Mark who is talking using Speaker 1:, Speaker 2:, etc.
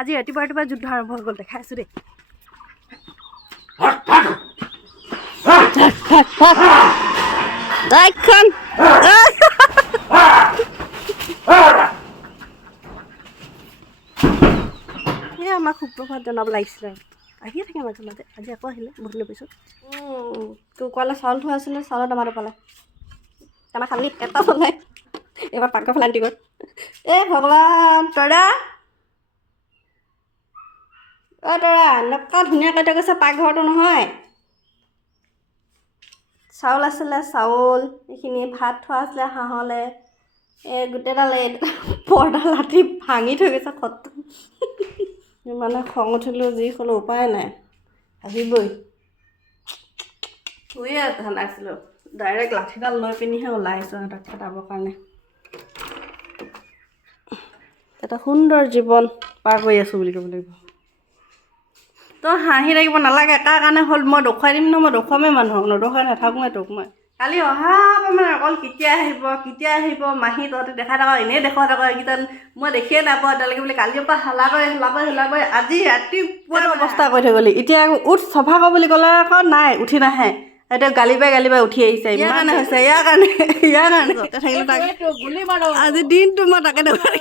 Speaker 1: আজি ৰাতিপুৱা ৰাতিপুৱা যুদ্ধ আৰম্ভ হৈ গ'ল দেখাই আছোঁ দেই। এই আমাক সুপ্ৰভাত জনাব লাগিছিলে। আহিয়ে থাকে মাজে মাজে। আজি আকৌ আহিলে বহুত দিনৰ পিছত তোৰ কোৱালে চাউল থোৱা আছিলে চাউলৰ টেমাটো পালে টেমা খালি এটা চলাই এইবাৰ পাকঘৰ ফালে আনি গ'ল। এই ভগৱান তৰা অ তৰা এনেকুৱা ধুনীয়াকৈ তই কৈছে পাকঘৰটো নহয়। চাউল আছিলে চাউল এইখিনি ভাত থোৱা আছিলে হাঁহলে। এই গোটেইডাল পৰ্দা লাঠি ভাঙি থৈ গৈছে খতম ইমানে খং উঠিলোঁ যি ক'লোঁ উপায় নাই আহিবই। শুয়ে নাছিলোঁ ডাইৰেক্ট লাঠিডাল লৈ পিনিহে ওলাই আহিছোঁ সিহঁতক খেদাবৰ কাৰণে। এটা সুন্দৰ জীৱন পাৰ কৰি আছোঁ বুলি ক'ব লাগিব। তই হাঁহি থাকিব নালাগে কাৰ কাৰণে হ'ল মই দেখুৱাই দিম ন মই দেখুৱামেই মানুহক নদখুৱাই নাথাকোঁৱে তোক মই। কালি অহা মানে অকল কেতিয়া আহিব কেতিয়া আহিব মাহী তহঁতে দেখাই থাক এনেই দেখুৱাই থাক এইকেইটা মই দেখিয়ে নাপাওঁ এতিয়ালৈকে বুলি কালিৰ পৰা হালা কৰি হালা কৰি হালা কৰি আজি ৰাতিপুৱা অৱস্থা কৰি থৈ গ'লি। এতিয়া আকৌ উঠ চফা কৰ বুলি ক'লে আকৌ নাই উঠি নাহে। এতিয়া গালি পাই গালি পাই উঠি আহিছে ইয়াৰ কাৰণে হৈছে ইয়াৰ কাৰণে ইয়াৰ কাৰণে। থাকিলোঁ তাক আজি দিনটো মই তাকে দেখুৱাই